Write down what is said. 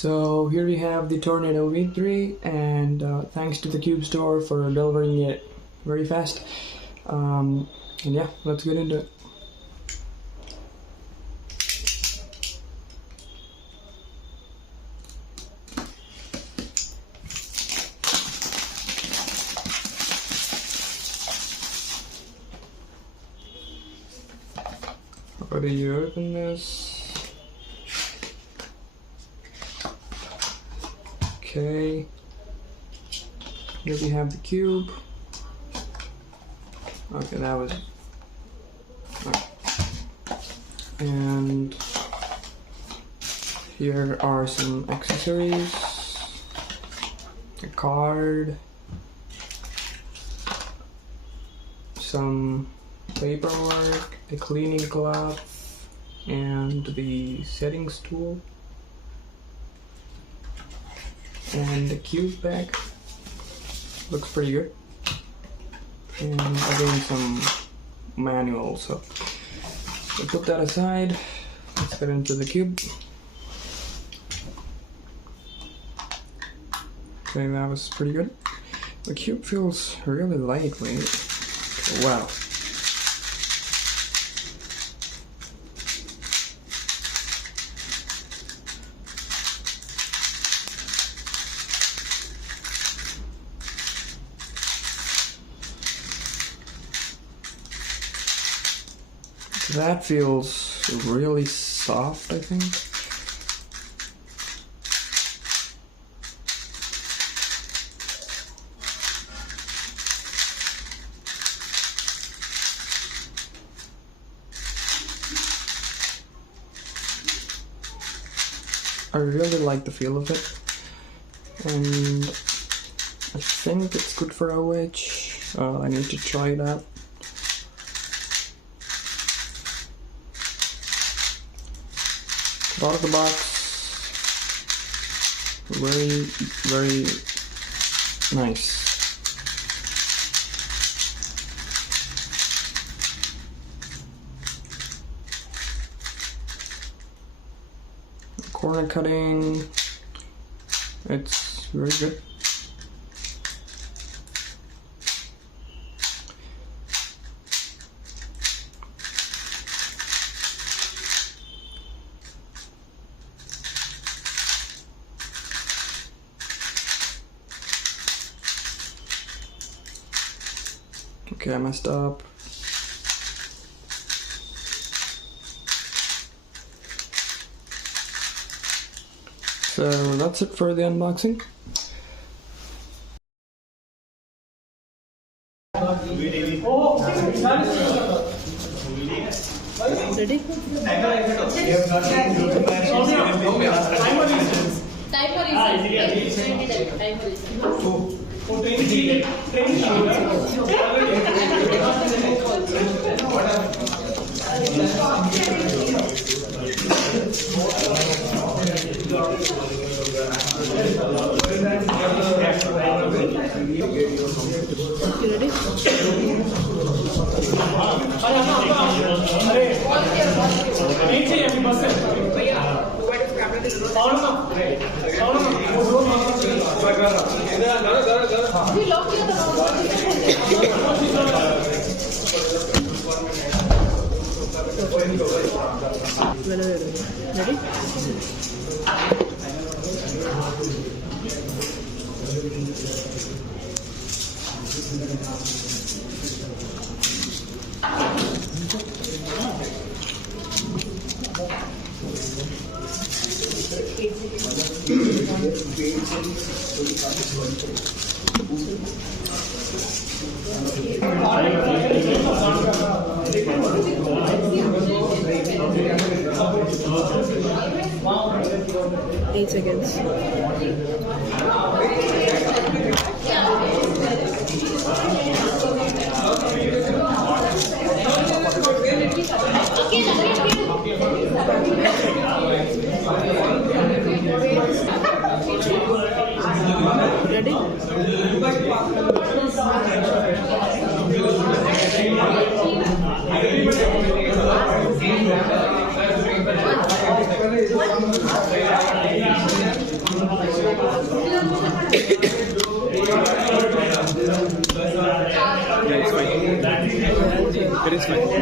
So here we have the Tornado V3, and thanks to the Cube store for delivering it very fast. And yeah, let's get into it. How do you open this? Okay, here we have the cube. Okay, that was... And here are some accessories, a card, some paperwork, a cleaning cloth, and the settings tool. And the cube bag looks pretty good, and again some manual. So we'll put that aside. Let's get into the cube. Okay, that was pretty good. The cube feels really lightweight. Wow. That feels really soft, I think. I really like the feel of it, and I think it's good for OH. I need to try it out. Out of the box, very nice. Corner cutting, it's very good. Okay, I messed up. So that's it for the unboxing. Ready? Eight seconds. Ready? It is fine.